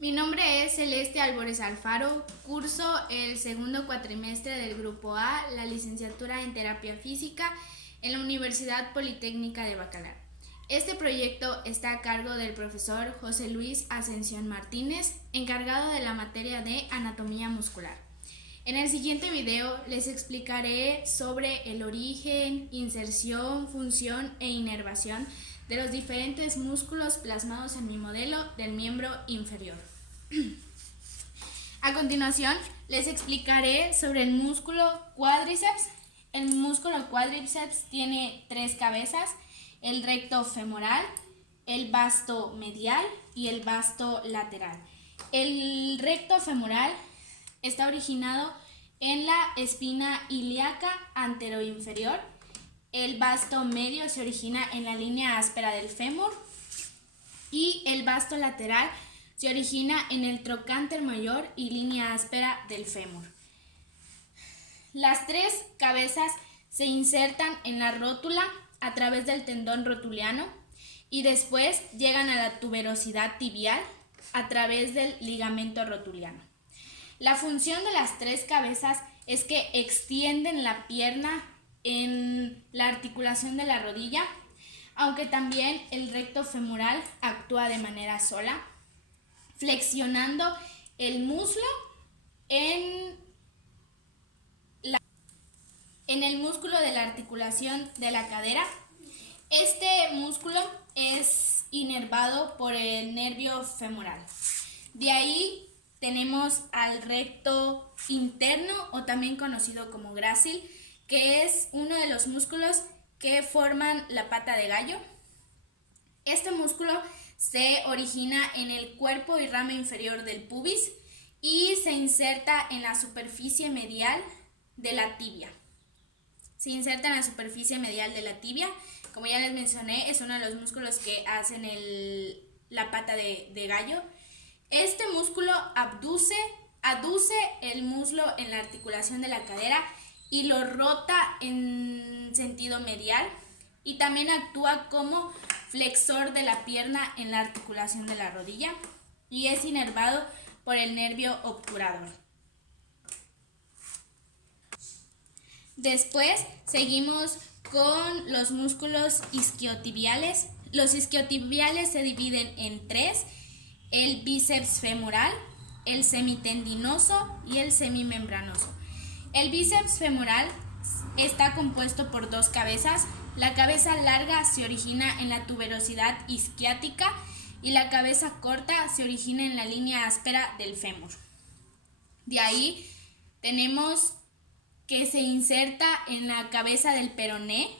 Mi nombre es Celeste Álvarez Alfaro, curso el segundo cuatrimestre del Grupo A, la licenciatura en Terapia Física en la Universidad Politécnica de Bacalar. Este proyecto está a cargo del profesor José Luis Ascensión Martínez, encargado de la materia de Anatomía Muscular. En el siguiente video les explicaré sobre el origen, inserción, función e inervación de los diferentes músculos plasmados en mi modelo del miembro inferior. A continuación, les explicaré sobre el músculo cuádriceps. El músculo cuádriceps tiene tres cabezas: el recto femoral, el vasto medial y el vasto lateral. El recto femoral está originado en la espina ilíaca anteroinferior. El vasto medio se origina en la línea áspera del fémur y el vasto lateral se origina en el trocánter mayor y línea áspera del fémur. Las tres cabezas se insertan en la rótula a través del tendón rotuliano y después llegan a la tuberosidad tibial a través del ligamento rotuliano. La función de las tres cabezas es que extienden la pierna en la articulación de la rodilla, aunque también el recto femoral actúa de manera sola, flexionando el muslo en el músculo de la articulación de la cadera. Este músculo es inervado por el nervio femoral. De ahí tenemos al recto interno, o también conocido como grácil, que es uno de los músculos que forman la pata de gallo. Este músculo se origina en el cuerpo y rama inferior del pubis y se inserta en la superficie medial de la tibia. Como ya les mencioné, es uno de los músculos que hacen la pata de gallo. Este músculo aduce el muslo en la articulación de la cadera y lo rota en sentido medial, y también actúa como flexor de la pierna en la articulación de la rodilla y es inervado por el nervio obturador. Después seguimos con los músculos isquiotibiales. Los isquiotibiales se dividen en tres: el bíceps femoral, el semitendinoso y el semimembranoso. El bíceps femoral está compuesto por dos cabezas. La cabeza larga se origina en la tuberosidad isquiática y la cabeza corta se origina en la línea áspera del fémur. De ahí tenemos que se inserta en la cabeza del peroné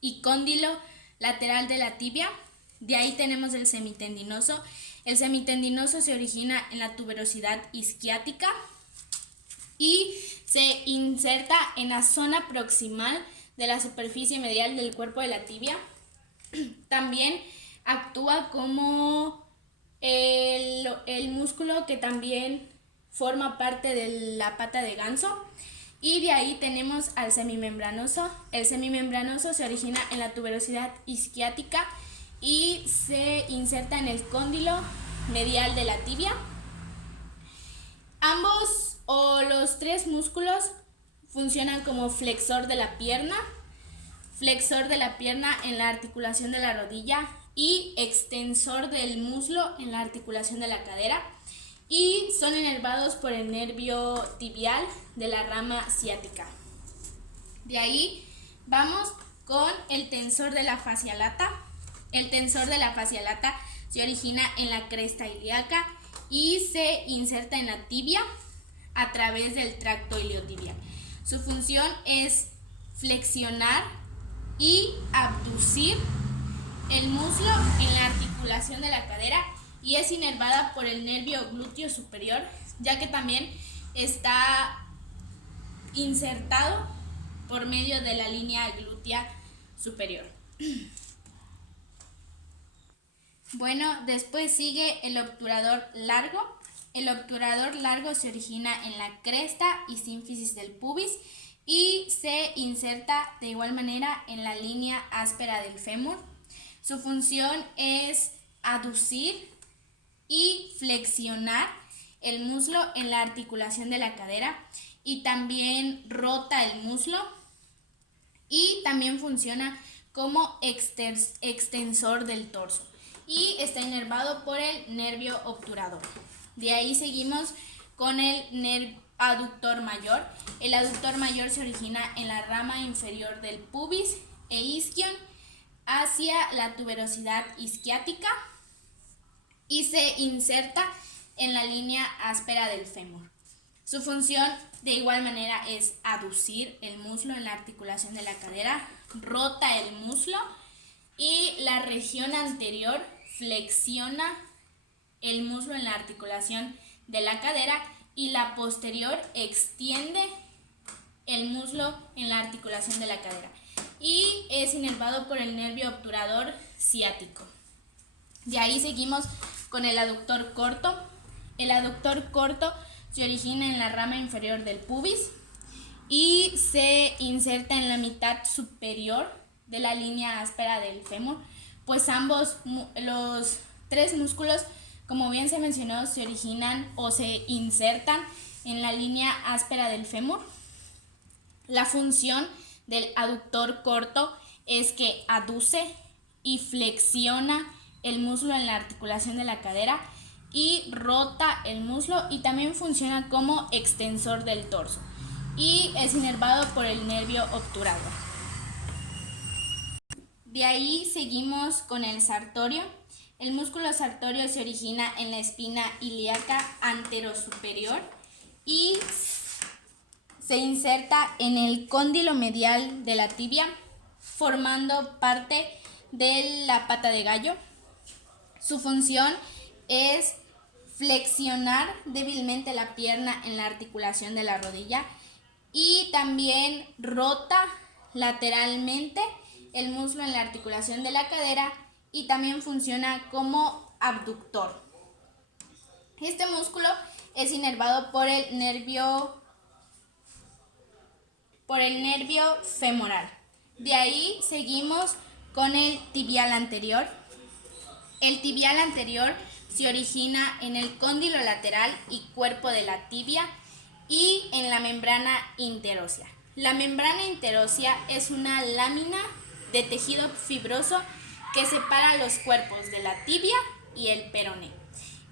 y cóndilo lateral de la tibia. De ahí tenemos el semitendinoso. El semitendinoso se origina en la tuberosidad isquiática y se inserta en la zona proximal de la superficie medial del cuerpo de la tibia. También actúa como el músculo que también forma parte de la pata de ganso. Y de ahí tenemos al semimembranoso. El semimembranoso se origina en la tuberosidad isquiática y se inserta en el cóndilo medial de la tibia. Ambos o los tres músculos funcionan como flexor de la pierna en la articulación de la rodilla y extensor del muslo en la articulación de la cadera, y son inervados por el nervio tibial de la rama ciática. De ahí vamos con el tensor de la fascia lata. El tensor de la fascia lata se origina en la cresta ilíaca y se inserta en la tibia a través del tracto iliotibial. Su función es flexionar y abducir el muslo en la articulación de la cadera y es inervada por el nervio glúteo superior, ya que también está insertado por medio de la línea glútea superior. Bueno, después sigue el obturador largo. El obturador largo se origina en la cresta y sínfisis del pubis y se inserta de igual manera en la línea áspera del fémur. Su función es aducir y flexionar el muslo en la articulación de la cadera, y también rota el muslo, y también funciona como extensor del torso, y está inervado por el nervio obturador. De ahí seguimos con el aductor mayor. El aductor mayor se origina en la rama inferior del pubis e isquion hacia la tuberosidad isquiática y se inserta en la línea áspera del fémur. Su función de igual manera es aducir el muslo en la articulación de la cadera, rota el muslo, y la región anterior flexiona el muslo en la articulación de la cadera, y la posterior extiende el muslo en la articulación de la cadera, y es inervado por el nervio obturador ciático. De ahí seguimos con el aductor corto. El aductor corto se origina en la rama inferior del pubis y se inserta en la mitad superior de la línea áspera del fémur, pues los tres músculos, como bien se mencionó, se originan o se insertan en la línea áspera del fémur. La función del aductor corto es que aduce y flexiona el muslo en la articulación de la cadera y rota el muslo, y también funciona como extensor del torso y es inervado por el nervio obturador. De ahí seguimos con el sartorio. El músculo sartorio se origina en la espina ilíaca anterosuperior y se inserta en el cóndilo medial de la tibia, formando parte de la pata de gallo. Su función es flexionar débilmente la pierna en la articulación de la rodilla, y también rota lateralmente el muslo en la articulación de la cadera, y también funciona como abductor. Este músculo es inervado por el nervio femoral. De ahí seguimos con el tibial anterior. El tibial anterior se origina en el cóndilo lateral y cuerpo de la tibia y en la membrana interósea. La membrana interósea es una lámina de tejido fibroso que separa los cuerpos de la tibia y el peroné,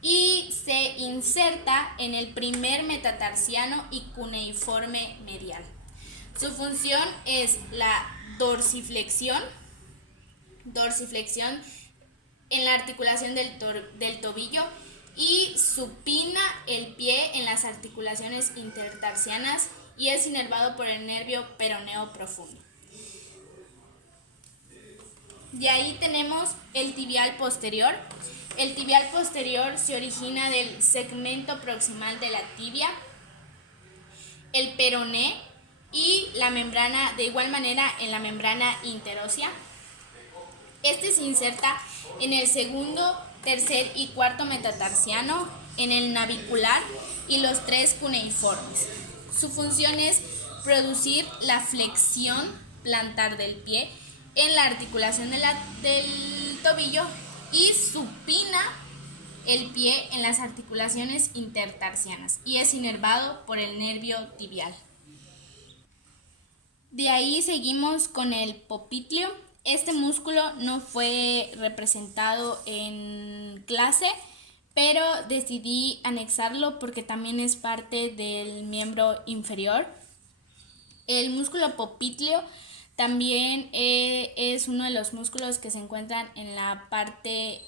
y se inserta en el primer metatarsiano y cuneiforme medial. Su función es la dorsiflexión en la articulación del tobillo, y supina el pie en las articulaciones intertarsianas, y es inervado por el nervio peroneo profundo. De ahí tenemos el tibial posterior. El tibial posterior se origina del segmento proximal de la tibia, el peroné y la membrana, de igual manera en la membrana interósea. Este se inserta en el segundo, tercer y cuarto metatarsiano, en el navicular y los tres cuneiformes. Su función es producir la flexión plantar del pie en la articulación del tobillo, y supina el pie en las articulaciones intertarsianas, y es inervado por el nervio tibial. De ahí seguimos con el popliteo. Este músculo no fue representado en clase, pero decidí anexarlo porque también es parte del miembro inferior. El músculo popliteo también es uno de los músculos que se encuentran en la parte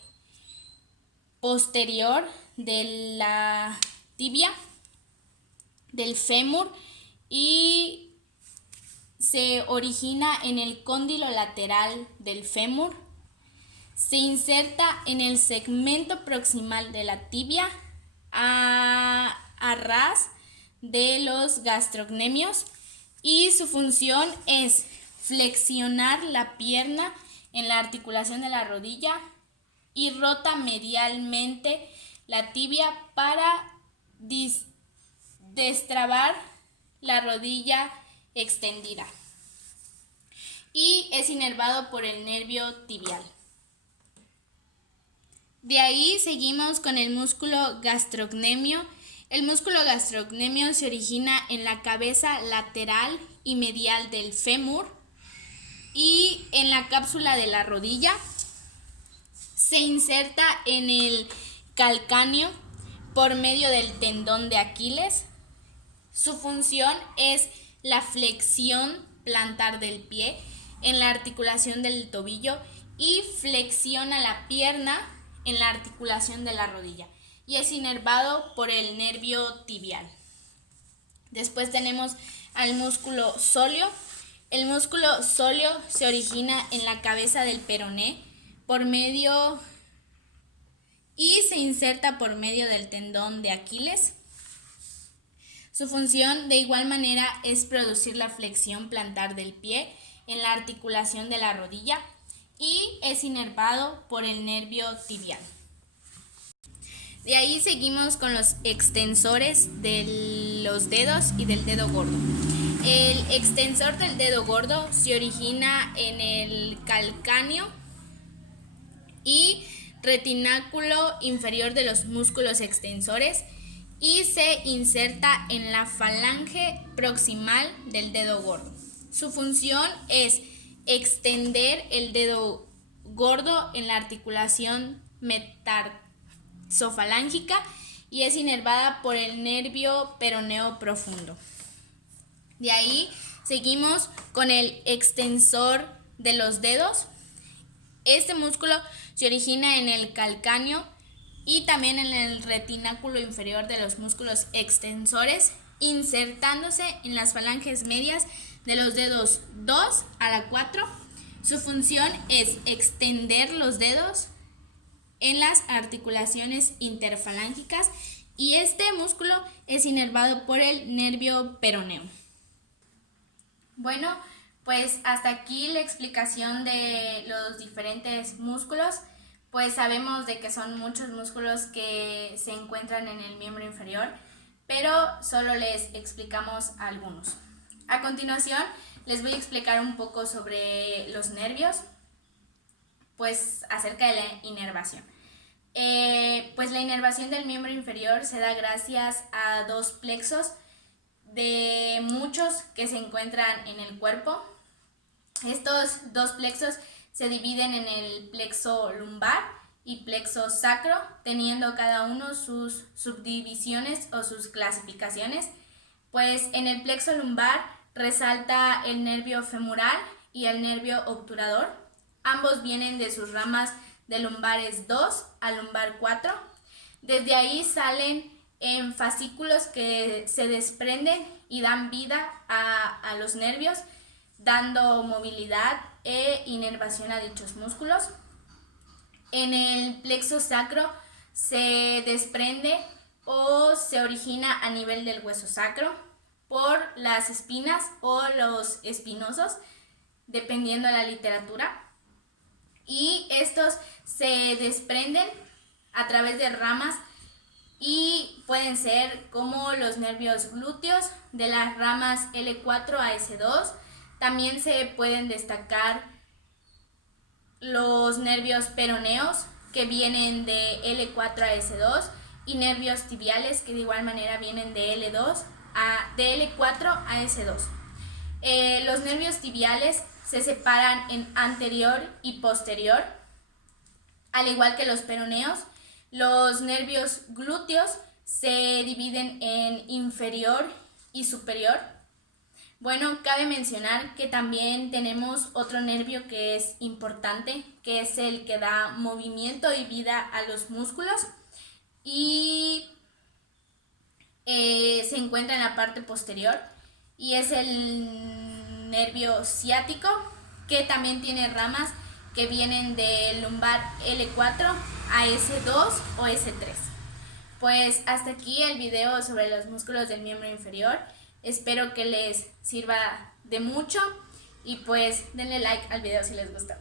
posterior de la tibia, del fémur, y se origina en el cóndilo lateral del fémur. Se inserta en el segmento proximal de la tibia a ras de los gastrocnemios, y su función es flexionar la pierna en la articulación de la rodilla y rota medialmente la tibia para destrabar la rodilla extendida, y es inervado por el nervio tibial. De ahí seguimos con el músculo gastrocnemio. El músculo gastrocnemio se origina en la cabeza lateral y medial del fémur y en la cápsula de la rodilla. Se inserta en el calcáneo por medio del tendón de Aquiles. Su función es la flexión plantar del pie en la articulación del tobillo y flexiona la pierna en la articulación de la rodilla y es inervado por el nervio tibial. Después tenemos al músculo sóleo. El músculo sóleo se origina en la cabeza del peroné y se inserta por medio del tendón de Aquiles. Su función de igual manera es producir la flexión plantar del pie en la articulación de la rodilla y es inervado por el nervio tibial. De ahí seguimos con los extensores de los dedos y del dedo gordo. El extensor del dedo gordo se origina en el calcáneo y retináculo inferior de los músculos extensores y se inserta en la falange proximal del dedo gordo. Su función es extender el dedo gordo en la articulación metarsofalángica y es inervada por el nervio peroneo profundo. De ahí seguimos con el extensor de los dedos. Este músculo se origina en el calcáneo y también en el retináculo inferior de los músculos extensores, insertándose en las falanges medias de los dedos 2 a la 4. Su función es extender los dedos en las articulaciones interfalángicas y este músculo es inervado por el nervio peroneo. Bueno, pues hasta aquí la explicación de los diferentes músculos. Pues sabemos de que son muchos músculos que se encuentran en el miembro inferior, pero solo les explicamos algunos. A continuación, les voy a explicar un poco sobre los nervios, pues acerca de la inervación. Pues la inervación del miembro inferior se da gracias a dos plexos de muchos que se encuentran en el cuerpo. Estos dos plexos se dividen en el plexo lumbar y plexo sacro, teniendo cada uno sus subdivisiones o sus clasificaciones. Pues en el plexo lumbar resalta el nervio femoral y el nervio obturador. Ambos vienen de sus ramas de lumbares 2 a lumbar 4. Desde ahí salen en fascículos que se desprenden y dan vida a los nervios, dando movilidad e inervación a dichos músculos. En el plexo sacro se desprende o se origina a nivel del hueso sacro por las espinas o los espinosos, dependiendo de la literatura. Y estos se desprenden a través de ramas y pueden ser como los nervios glúteos de las ramas L4 a S2. También se pueden destacar los nervios peroneos que vienen de L4 a S2 y nervios tibiales que de igual manera vienen de L4 a S2. Los nervios tibiales se separan en anterior y posterior, al igual que los peroneos. Los nervios glúteos se dividen en inferior y superior. Bueno, cabe mencionar que también tenemos otro nervio que es importante, que es el que da movimiento y vida a los músculos y se encuentra en la parte posterior y es el nervio ciático, que también tiene ramas que vienen del lumbar L4 a S2 o S3. Pues hasta aquí el video sobre los músculos del miembro inferior. Espero que les sirva de mucho y pues denle like al video si les gustó.